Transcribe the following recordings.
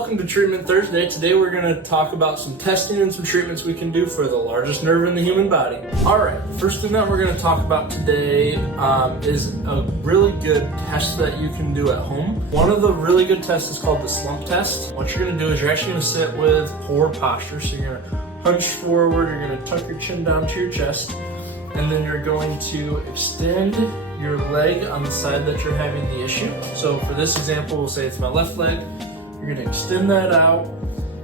welcome to Treatment Thursday. Today we're going to talk about some testing and some treatments we can do for the largest nerve in the human body. Alright, the first thing that we're going to talk about today is a really good test that you can do at home. One of the really good tests is called the slump test. What you're going to do is you're actually going to sit with poor posture. So you're going to hunch forward, you're going to tuck your chin down to your chest, and then you're going to extend your leg on the side that you're having the issue. So for this example, we'll say it's my left leg. You're going to extend that out,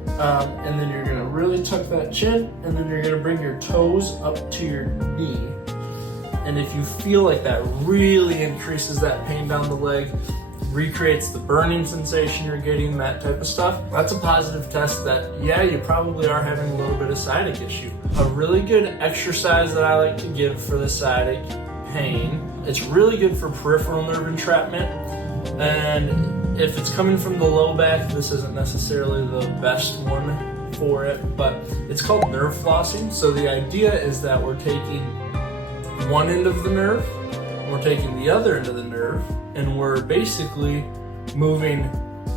and then you're going to really tuck that chin, and then you're going to bring your toes up to your knee. And if you feel like that really increases that pain down the leg, recreates the burning sensation you're getting, that type of stuff, that's a positive test that, yeah, you probably are having a little bit of sciatic issue. A really good exercise that I like to give for the sciatic pain, it's really good for peripheral nerve entrapment, and if it's coming from the low back, this isn't necessarily the best one for it, but it's called nerve flossing. So the idea is that we're taking one end of the nerve, we're taking the other end of the nerve, and we're basically moving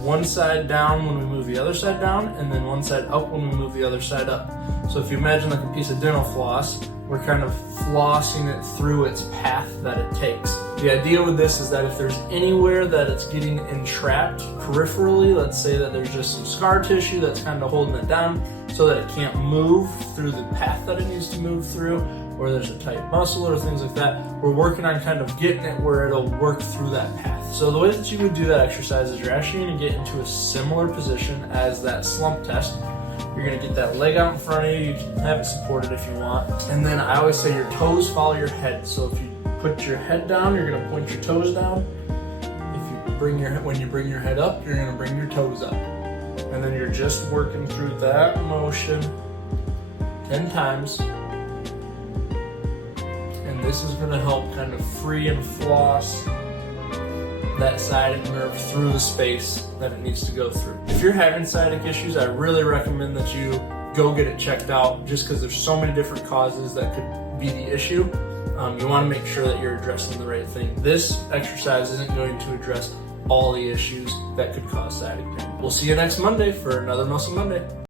one side down when we move the other side down, and then one side up when we move the other side up. So if you imagine like a piece of dental floss, we're kind of flossing it through its path that it takes. The idea with this is that if there's anywhere that it's getting entrapped peripherally, let's say that there's just some scar tissue that's kind of holding it down so that it can't move through the path that it needs to move through, or there's a tight muscle or things like that, we're working on kind of getting it where it'll work through that path. So the way that you would do that exercise is you're actually going to get into a similar position as that slump test. You're going to get that leg out in front of you. You can have it supported if you want. And then I always say your toes follow your head. So if you put your head down, you're going to point your toes down. When you bring your head up, you're going to bring your toes up. And then you're just working through that motion 10 times. And this is going to help kind of free and floss that sciatic nerve through the space that it needs to go through. If you're having sciatic issues, I really recommend that you go get it checked out, just because there's so many different causes that could be the issue. You want to make sure that you're addressing the right thing. This exercise isn't going to address all the issues that could cause sciatic pain. We'll see you next Monday for another Muscle Monday.